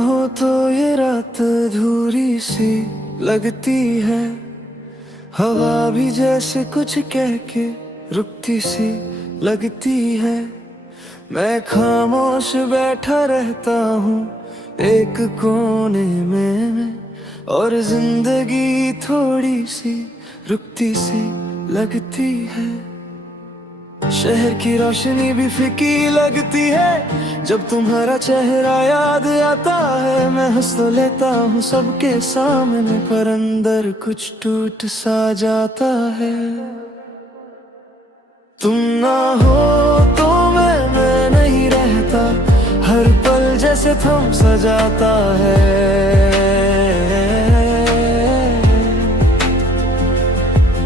हो तो ये रात अधूरी सी लगती है। हवा भी जैसे कुछ कह के रुकती सी लगती है। मैं खामोश बैठा रहता हूँ एक कोने में, और जिंदगी थोड़ी सी रुकती सी लगती है। शहर की रोशनी भी फीकी लगती है जब तुम्हारा चेहरा याद आता है। मैं हंस तो लेता हूँ सबके सामने, पर अंदर कुछ टूट सा जाता है। तुम ना हो तो मैं नहीं रहता, हर पल जैसे थम सा जाता है।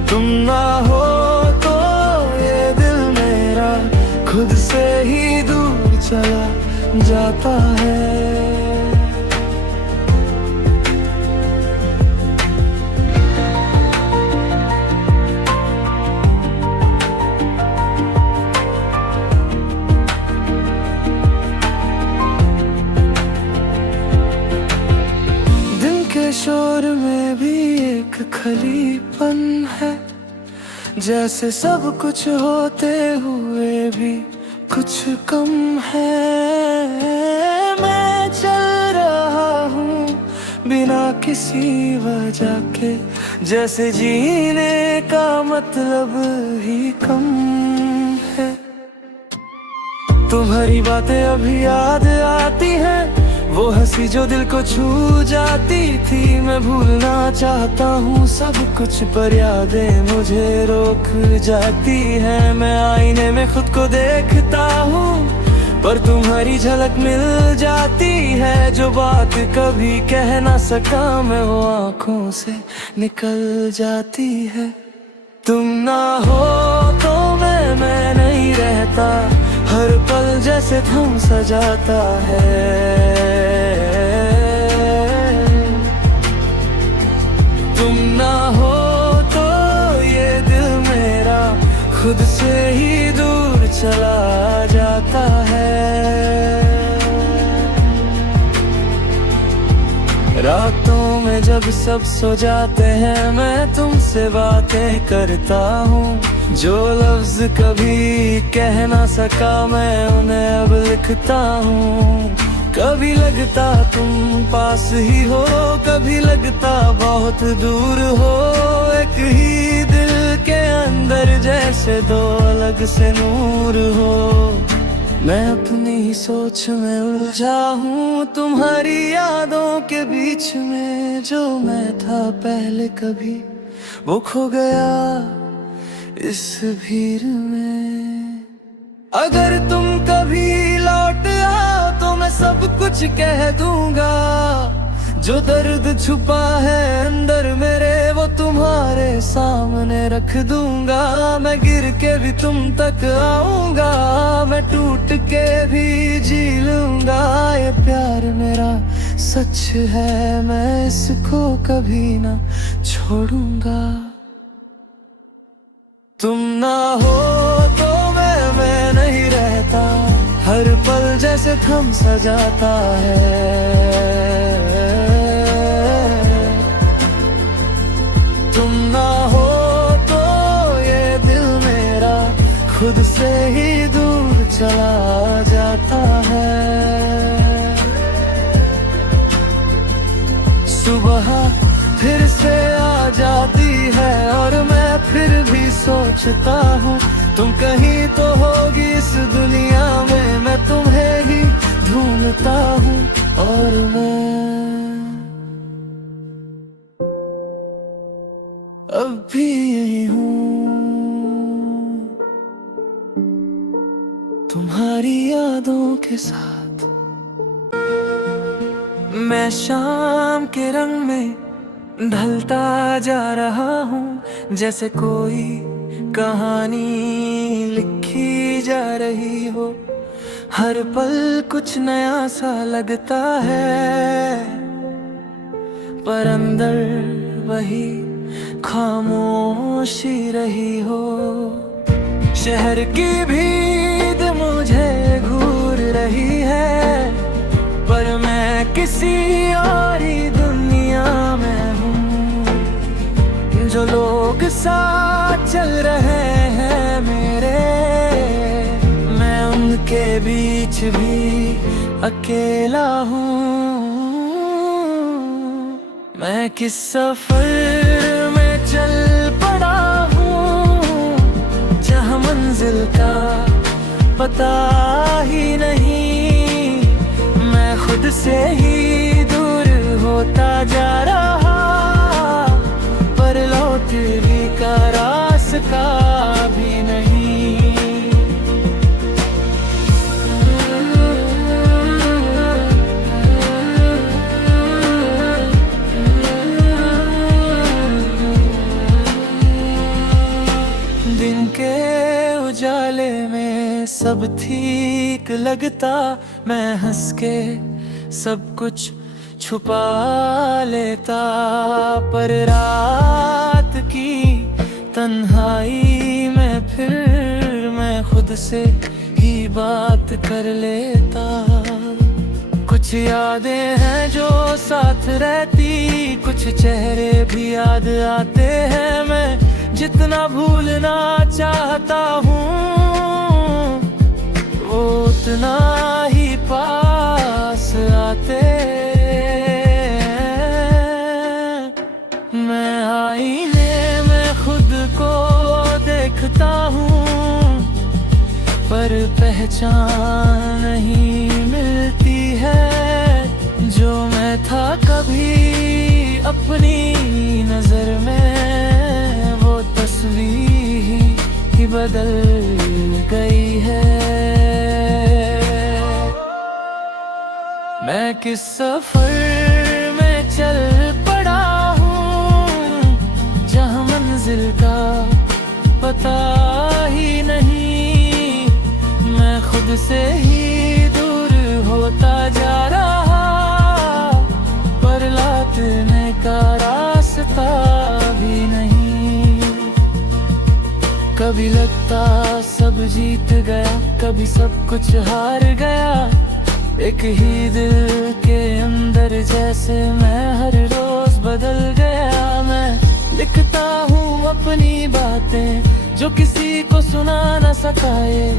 तुम ना हो खुद से ही दूर चला जाता है। दिन के शोर में भी एक खलीपन है, जैसे सब कुछ होते हुए भी कुछ कम है। मैं चल रहा हूँ बिना किसी वजह के, जैसे जीने का मतलब ही कम है। तुम्हारी बातें अभी याद आती हैं, वो हंसी जो दिल को छू जाती थी। मैं भूलना चाहता हूँ सब कुछ, पर यादें मुझे रोक जाती है। मैं आईने में खुद को देखता हूँ, पर तुम्हारी झलक मिल जाती है। जो बात कभी कह ना सका मैं, वो आँखों से निकल जाती है। तुम ना हो तो मैं नहीं रहता, हर पल जैसे थम सा जाता है। तुम ना हो तो ये दिल मेरा खुद से ही दूर चला जाता है। रातों में जब सब सो जाते हैं, मैं तुमसे बातें करता हूँ। जो लफ्ज कभी कह ना सका मैं उन्हें अब लिखता हूँ। कभी लगता तुम पास ही हो, कभी लगता बहुत दूर हो। एक ही दिल के अंदर जैसे दो अलग से नूर हो। मैं अपनी सोच में उलझा हूँ तुम्हारी यादों के बीच में। जो मैं था पहले कभी वो खो गया इस भीड़ में। अगर तुम कभी लौट आओ तो मैं सब कुछ कह दूंगा। जो दर्द छुपा है अंदर मेरे, वो तुम्हारे सामने रख दूंगा। मैं गिर के भी तुम तक आऊंगा, मैं टूट के भी जी लूंगा। ये प्यार मेरा सच है, मैं इसको कभी ना छोड़ूंगा। तुम ना हो तो मैं नहीं रहता, हर पल जैसे थम सा जाता है। तुम ना हो तो ये दिल मेरा खुद से ही दूर चला जाता है। सुबह फिर से आ जाती है और मैं फिर भी सोचता हूँ तुम कहीं तो होगी इस दुनिया में। मैं तुम्हें ही ढूंढता हूँ और मैं अब भी यही हूँ, तुम्हारी यादों के साथ। मैं शाम के रंग में ढलता जा रहा हूँ, जैसे कोई कहानी लिखी जा रही हो। हर पल कुछ नया सा लगता है, पर अंदर वही खामोशी रही हो। शहर की भीड़ मुझे घूर रही है, पर मैं मैं किसी और ही दुनिया में हूँ। जो लोग साथ चल रहे हैं मेरे, मैं उनके बीच भी अकेला हूँ। मैं किस सफर में चल पड़ा हूँ, जहाँ मंजिल का पता ही नहीं। मैं खुद से ही दूर होता जा रहा, पर लौटने का रास्ता भी नहीं। दिन के उजाले में सब ठीक लगता, मैं हंस के सब कुछ छुपा लेता। पर रात की तन्हाई में फिर मैं खुद से ही बात कर लेता। कुछ यादें हैं जो साथ रहती, कुछ चेहरे भी याद आते हैं। मैं जितना भूलना चाहता हूँ, वो उतना ही पास आते हैं। मैं आईने में खुद को देखता हूँ, पर पहचान नहीं मिलती है। जो मैं था कभी अपनी नजर में, वो तस्वीर ही बदल गई है। मैं किस सफर में चल पड़ा हूँ, जहाँ मंजिल का पता ही नहीं। मैं खुद से ही दूर होता जा रहा, पर लौटने का रास्ता भी नहीं। कभी लगता सब जीत गया, कभी सब कुछ हार गया। एक ही दिल के अंदर जैसे मैं हर रोज बदल गया। मैं लिखता हूँ अपनी बातें, जो किसी को सुना न सका। ये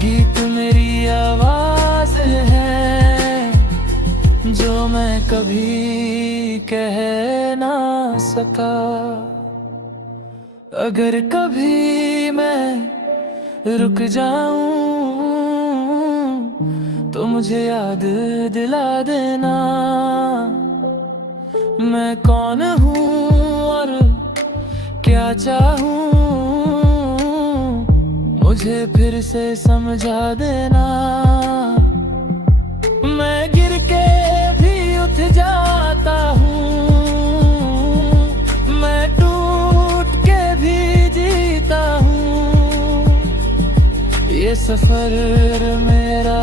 गीत मेरी आवाज है, जो मैं कभी कह ना सका। अगर कभी मैं रुक जाऊं, तो मुझे याद दिला देना, मैं कौन हूँ और क्या चाहूँ। मुझे फिर से समझा देना। मैं गिर के भी उठ जाता हूँ, मैं टूट के भी जीता हूँ। ये सफर मेरा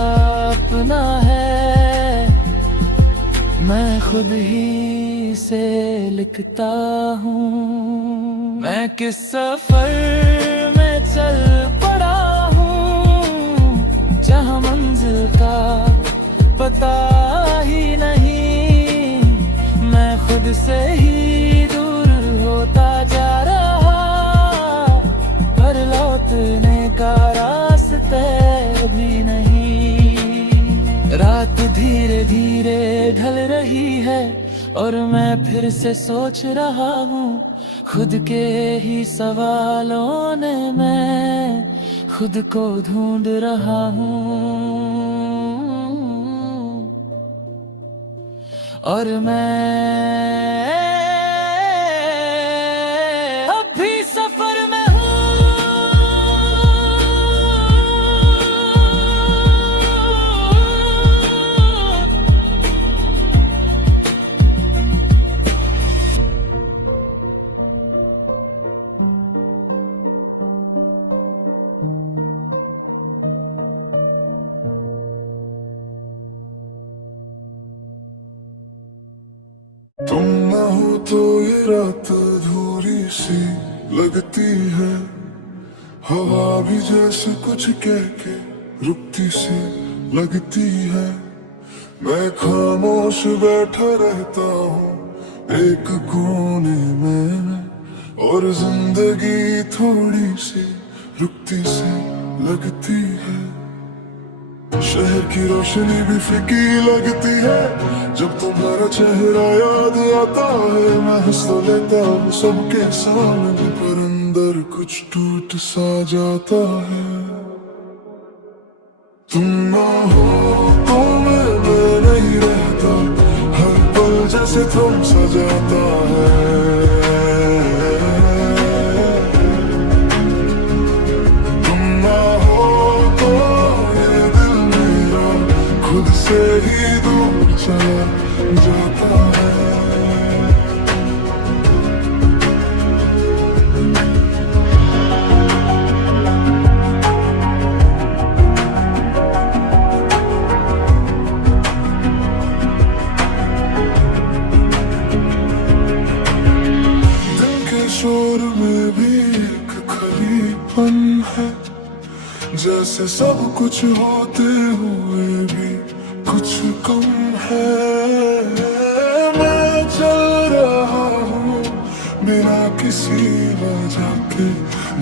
अपना है, मैं खुद ही से लिखता हूँ। मैं किस सफर में चल पड़ा हूँ, जहाँ मंजिल का पता ही नहीं। मैं खुद से ही दूर होता जा रहा, पर लौटने का रास्ते भी नहीं। रात धीरे धीरे ढल रही है, और मैं फिर से सोच रहा हूँ। खुद के ही सवालों ने मैं खुद को ढूंढ रहा हूँ। और मैं अब भी सफर में हूँ। तुम ना हो तो ये रात अधूरी सी लगती है। हवा भी जैसे कुछ कह के रुकती सी लगती है। मैं खामोश बैठा रहता हूँ एक कोने में, और जिंदगी थोड़ी सी रुकती सी लगती है। शहर की रोशनी भी फीकी लगती है जब तुम्हारा चेहरा याद आता है। मैं हंस तो लेता हूँ सबके सामने, पर अंदर कुछ टूट सा जाता है। तुम ना हो तो मैं नहीं रहता, हर पल जैसे थम सा जाता है। तुम ना हो तो ये दिल मेरा खुद से ही दूर चला जाता है। शोर में भी एक खालीपन है, जैसे सब कुछ होते हुए भी कुछ कम है। मैं चल रहा हूँ बिना किसी वजह के,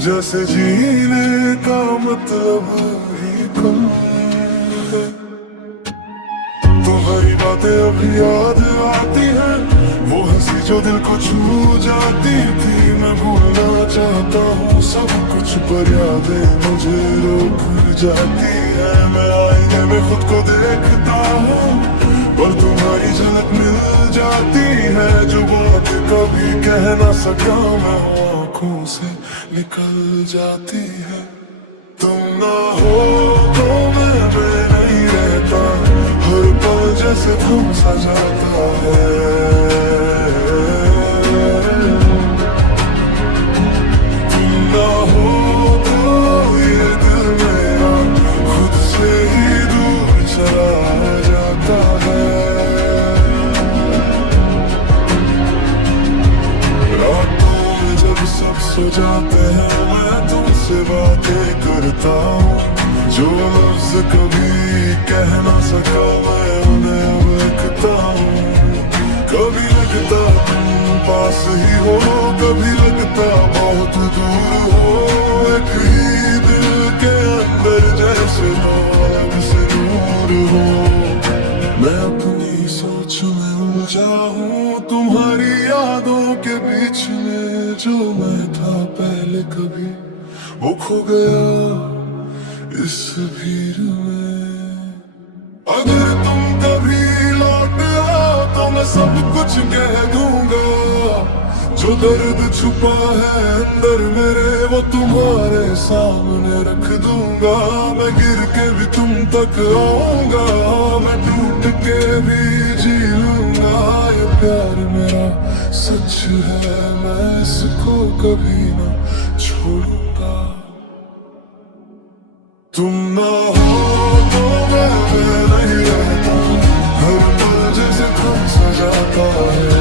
जैसे जीने का मतलब ही कम है। तुम्हारी बातें अभी याद आती हैं, वो हंसी जो दिल को छू जाती थी। मैं भूलना चाहता हूँ सब कुछ, पर यादें मुझे रोक जाती है। मैं आईने में खुद को देखता हूँ, पर तुम्हारी झलक मिल जाती है। जो बात कभी कह ना सका मैं आँखों से निकल जाती है। तुम ना हो तो मैं नहीं रहता, हर पल जैसे थम सा जाता है। सो जाते हैं मैं तुमसे बातें करता हूँ, जो लफ्ज़ कभी कह ना सका मैं उन्हें अब लिखता हूँ। कभी लगता तुम पास ही हो, कभी लगता बहुत दूर हो। एक ही दिल के अंदर जैसे आग से नूर हो। मैं अपनी सोच में उलझा हूँ तुम्हारी यादों के बीच में। जो मैं था पहले कभी वो खो गया इस भीड़ में। अगर तुम कभी लौट आओ तो मैं सब कुछ कह दूंगा। जो दर्द छुपा है अंदर मेरे वो तुम्हारे सामने रख दूंगा। मैं गिर के भी तुम तक आऊंगा, मैं टूट के भी जी लूंगा। ये प्यार मेरा सच है, मैं इसको कभी ना छोड़ूंगा। तुम ना हो तो मैं नहीं रहता, हर पल जैसे थम सा जाता है।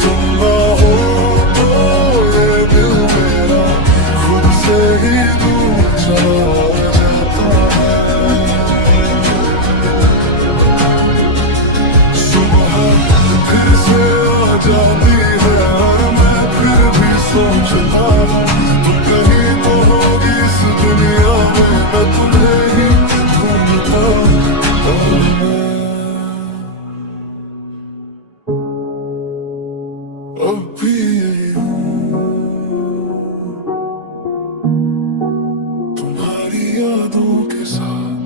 तुम ना हो तो ये दिल मेरा खुद से ही दूर चला जाता है। सुबह फिर से आ जाती है और मैं फिर भी सोचता हूँ तुम कहीं तो होगी इस दुनिया में। मैं तुम्हें ही ढूंढता हूँ, अब भी यही हूँ तुम्हारी यादों के साथ।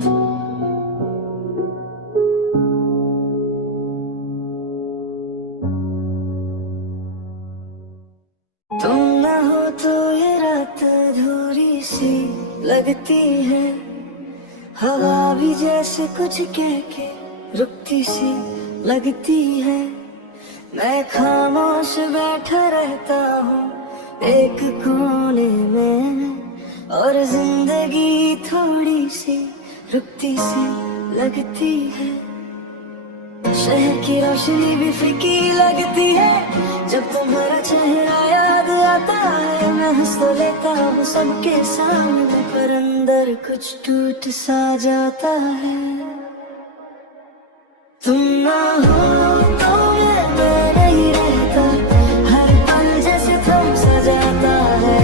तुम ना हो तो ये रात अधूरी सी लगती है। हवा भी जैसे कुछ कह के रुकती सी लगती है। मैं खामोश बैठा रहता हूँ एक कोने में, और जिंदगी थोड़ी सी रुकती सी लगती है। शहर की रोशनी भी फीकी लगती है जब तुम्हारा चेहरा याद आता है। मैं हंस तो लेता हूँ सबके सामने, पर अंदर कुछ टूट सा जाता है। तुम ना हो तो मैं नहीं रहता, हर पल जैसे थम सा जाता है।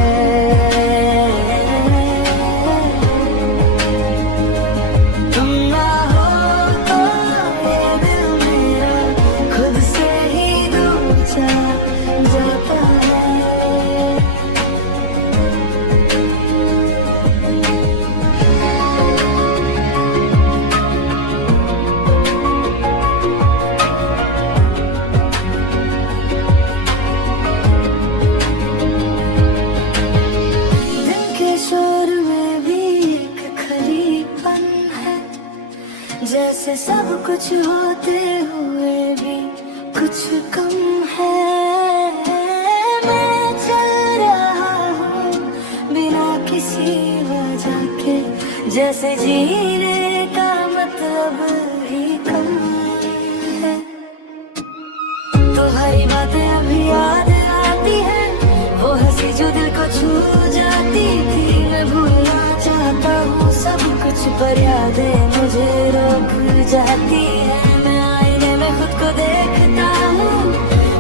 तुम ना हो तो ये दिल मेरा खुद से ही दूर चला जाता है। दिन के शोर में भी एक खलीपन है, जैसे सब कुछ होते हुए भी कुछ कम है। मैं चल रहा हूँ बिना किसी वजह के, जैसे जीने का मतलब ही कम है। तुम्हारी बातें अभी याद आती है, वो हंसी जो दिल को छू जाती थी। मैं भूलना चाहता हूँ सब कुछ, पर यादें मुझे रोक जाती है। मैं आईने में खुद को देखता हूँ,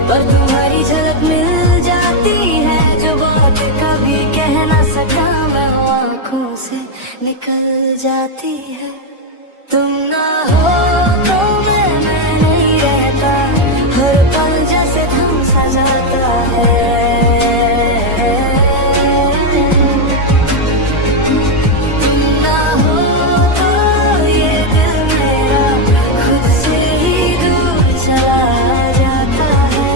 पर तुम्हारी झलक मिल जाती है। जो बात कभी कह ना सका मैं वो आँखों से निकल जाती है। तुम ना हो तो मैं नहीं रहता, हर पल जैसे थम सा जाता है। तुम ना हो तो ये दिल मेरा खुद से ही दूर चला जाता है।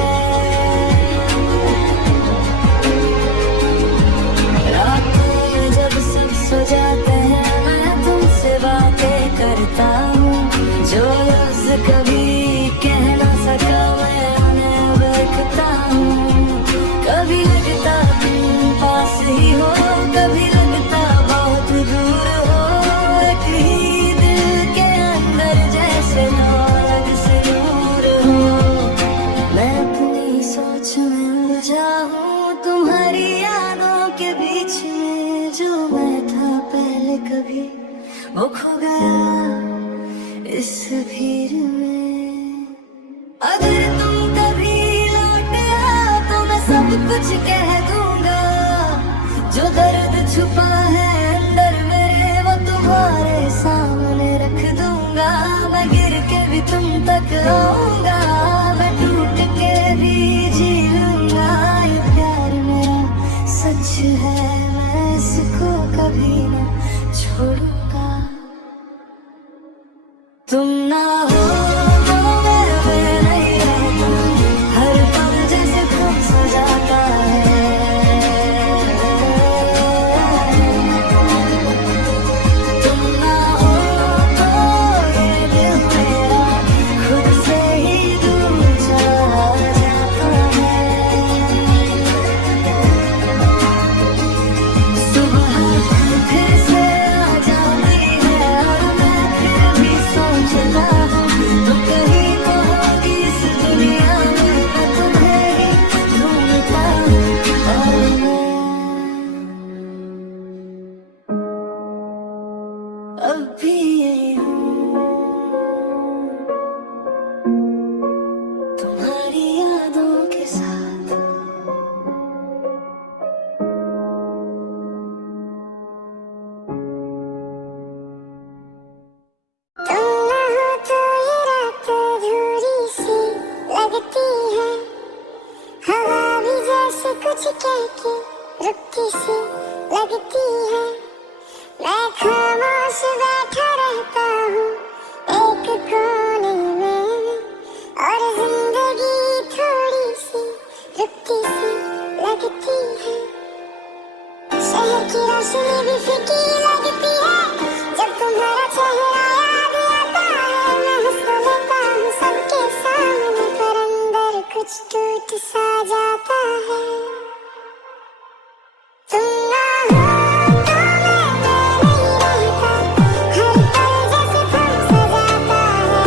रातों में जब सब सो जाते हैं मैं तुमसे बातें करता हूँ। जो लफ्ज कभी कह ना सका मैं उन्हें अब लिखता हूँ। कभी लगता तुम पास ही हो, कभी लगता बहुत दूर हो। एक ही दिल के अंदर जैसे दो अलग से नूर हो। मैं अपनी सोच में उलझा हूँ तुम्हारी यादों के बीच में। जो मैं था पहले कभी वो खो गया इस भीड़ में। अगर तुम कभी लौट आओ तो मैं सब कुछ कह दूंगा। जो दर्द छुपा है अंदर मेरे वो तुम्हारे सामने रख दूंगा। मैं गिर के भी तुम तक आऊंगा, मैं टूट के भी जी लूंगा। ये प्यार मेरा सच है, मैं इसको कभी ना छोड़ूंगा। तुम ना हो तो मैं नहीं रहता, हर पल जैसे थम सा जाता है। तुम ना हो तो ये दिल मेरा खुद से ही दूर चला जाता है। सुबह फिर से आ जाती है और मैं फिर भी सोचता हूँ तुम कहीं तो होगी इस दुनिया में। मैं तुम्हें ही ढूंढता हूँ और मैं अब भी यही हूँ, तुम्हारी यादों के साथ। तुम ना हो तो ये रात अधूरी सी लगती है। हवा भी जैसे कुछ कह के रुकती सी लगती है। मैं खामोश बैठा रहता हूँ एक कोने में, और जिंदगी थोड़ी सी रुकती सी लगती है। शहर की रोशनी भी फीकी लगती है जब तुम्हारा चेहरा याद आता है। मैं हंस तो लेता हूँ सबके सामने, पर अंदर कुछ टूट सा जाता है। तुम ना हो तो मैं नहीं रहता, हर पल जैसे थम सा जाता है।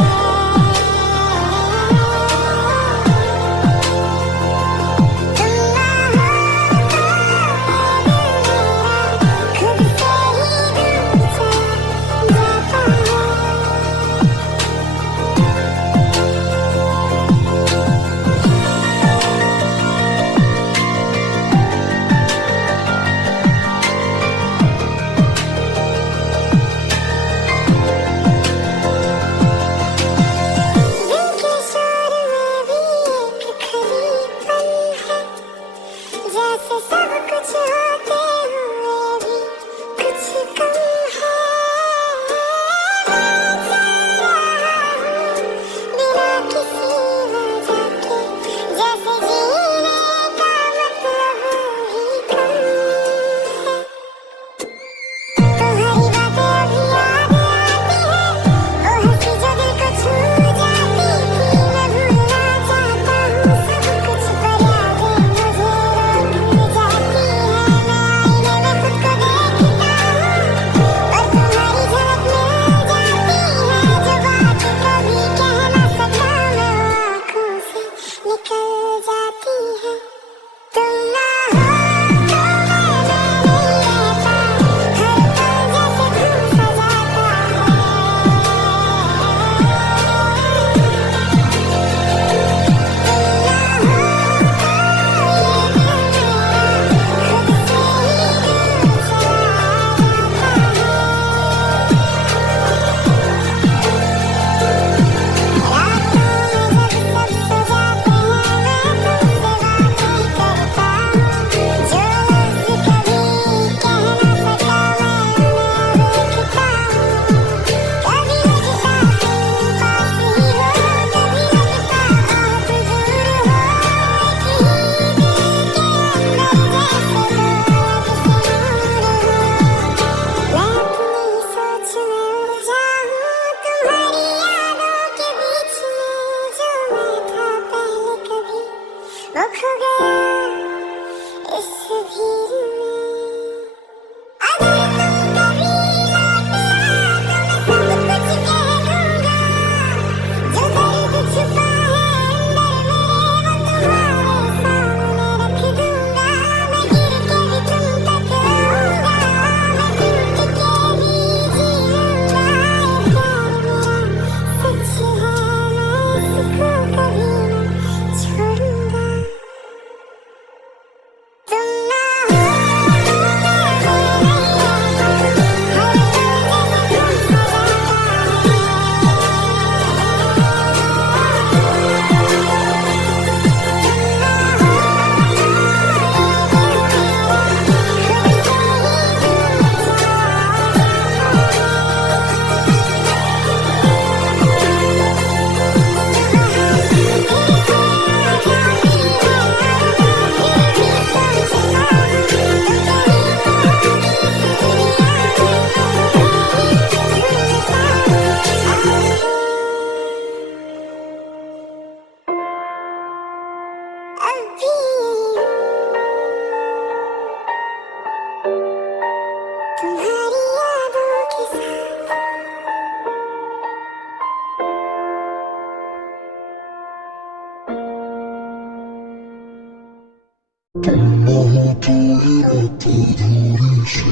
तुम न हो तो ये रात अधूरी सी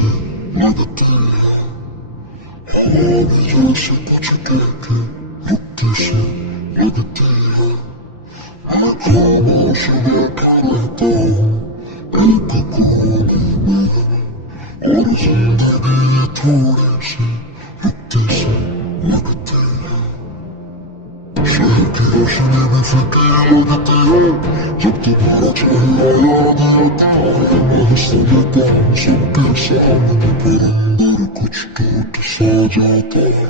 लगती है, हवा भी जैसे कुछ कह के रुकती सी लगती है। मैं खामोश बैठा रहता हूँ एक कोने में, और जिंदगी ये थोड़ी सी रुकती सी लगती है। शहर की रोशनी में फीकी लगती है, जब तुम्हारा चेहरा याद आता है। मैं समझता हूँ सबके सामने, पर अंदर कुछ टूट सा जाता है।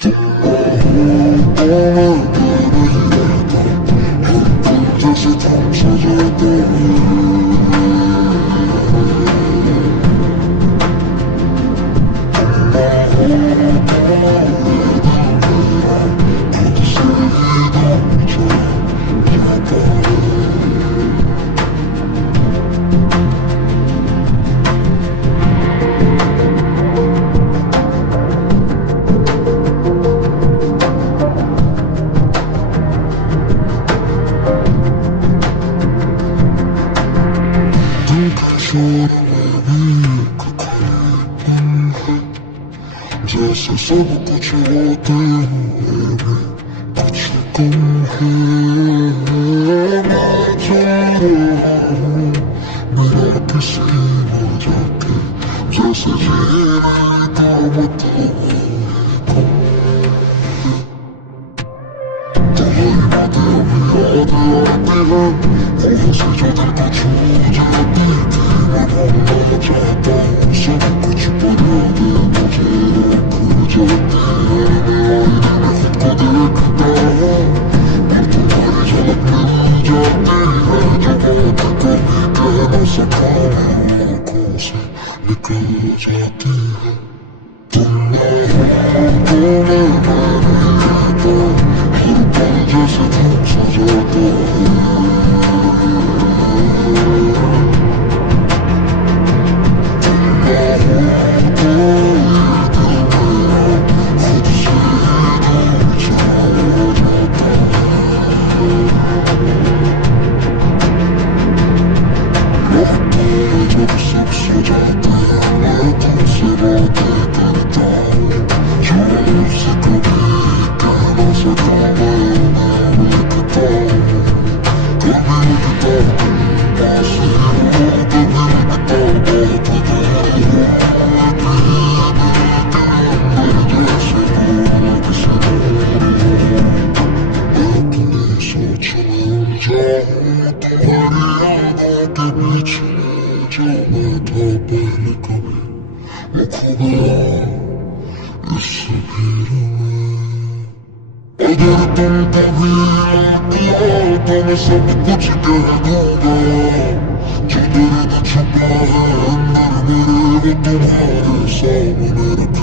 तुम ना हो तो मैं नहीं रहता, हर पल जैसे थम सा जाता है। जैसे सब कुछ होते हुए भी कुछ कम है। मैं चल रहा हूँ मेरा किसी न जाके, जैसे जीने का मतलब तुम्हारी बातें अभी याद आती हैं, वहाँ से जो दिल को छू जाती थी। मैं भूलना चाहता हूँ सब कुछ, पर यादें मुझे रोक जाती हैं। मैं खुद को देखता हूँ और तुम्हारी झलक मिल जाती है, जो बात कभी कह न सका मैं आँखों से निकल जाती है। तुम ना हो तो मैं नहीं रहता, हर पल जैसे थम सा जाता है। जब सब सजाते हैं मैं तुमसे बातें करता हूँ, जो मुझसे कभी कह न सका मैं उन्हें लिखता हूँ। कभी लिखता हूँ पास ही हो, कभी लिखता बहुत दूर हो, अंदर जैसे भूल किसी दूर हो। मैं अपनी सोच में उलझा हूँ, तुम्हारी यादों के बीच जो मैं था पहले कभी, वो खो गया इस भीड़ में। अगर तुम कभी आती हो तो मैं सब कुछ कह दूंगा, जो दर्द छुपा है अंदर मेरे वो तुम्हारे सामने रख